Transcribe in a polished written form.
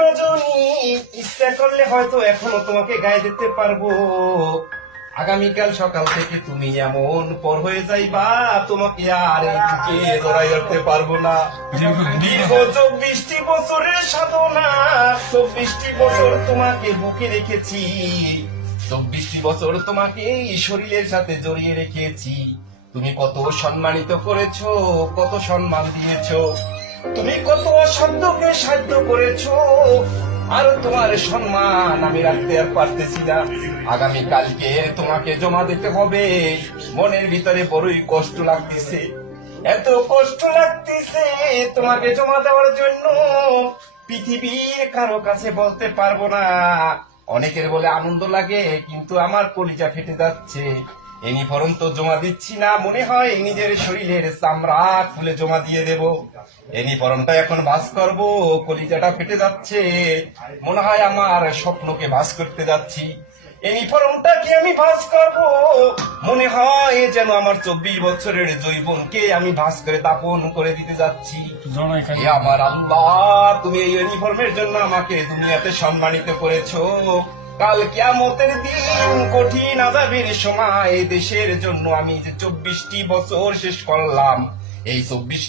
রজনী, ইচ্ছা করলে হয়তো এখনো তোমাকে গায়ে দিতে পারবো। আগামীকাল সকাল থেকে তুমি এমন পর হয়ে যাইবা, তোমাকে আর এইদিকে জড়াই ধরতে পারবো না। দীর্ঘ 24টি বছরের সাধনা, 24টি বছর তোমাকে বুকে রেখেছি, 24টি বছর তোমাকে এই শরীরের সাথে জড়িয়ে রেখেছি। তুমি কত সম্মানিত করেছো, কত সম্মান দিয়েছো, তুমি কত অসাধ্যকে সাধ্য করেছো, আর তোমার সম্মান আমি রাখতে আর পারতেছি না। আগামী কালকে তোমাকে জমা দিতে হবে। মনের ভিতরে বড়ই কষ্ট লাগতেছে, এত কষ্ট লাগতেছে তোমাকে জমা দেওয়ার জন্য। পৃথিবীর কারো কাছে বলতে পারবো না। অনেকের বলে আনন্দ লাগে, কিন্তু আমার কলিজা ফেটে যাচ্ছে। ইউনিফর্ম তো জমা দিচ্ছি না, মনে হয় নিজের শরীরের চামড়া খুলে জমা দিয়ে দেব। ইউনিফর্মটা এখন ভাঁজ করব, কলিজাটা ফেটে যাচ্ছে, মনে হয় আমার স্বপ্নকে ভাঁজ করতে যাচ্ছি। ইউনিফর্মটাকে আমি ভাঁজ করব, মনে হয় যেন আমার 24 বছরের যৌবনকে আমি ভাঁজ করে দাপন করে দিতে যাচ্ছি। হে আমার আল্লাহ, তুমি এই ইউনিফর্মের জন্য আমাকে দুনিয়াতে সম্মানিত করেছো। কাল কিয়ামতের দিন কঠিন আযাবের সময় দেশের জন্য আমি যে 24টি বছর শেষ করলাম, এই 24টি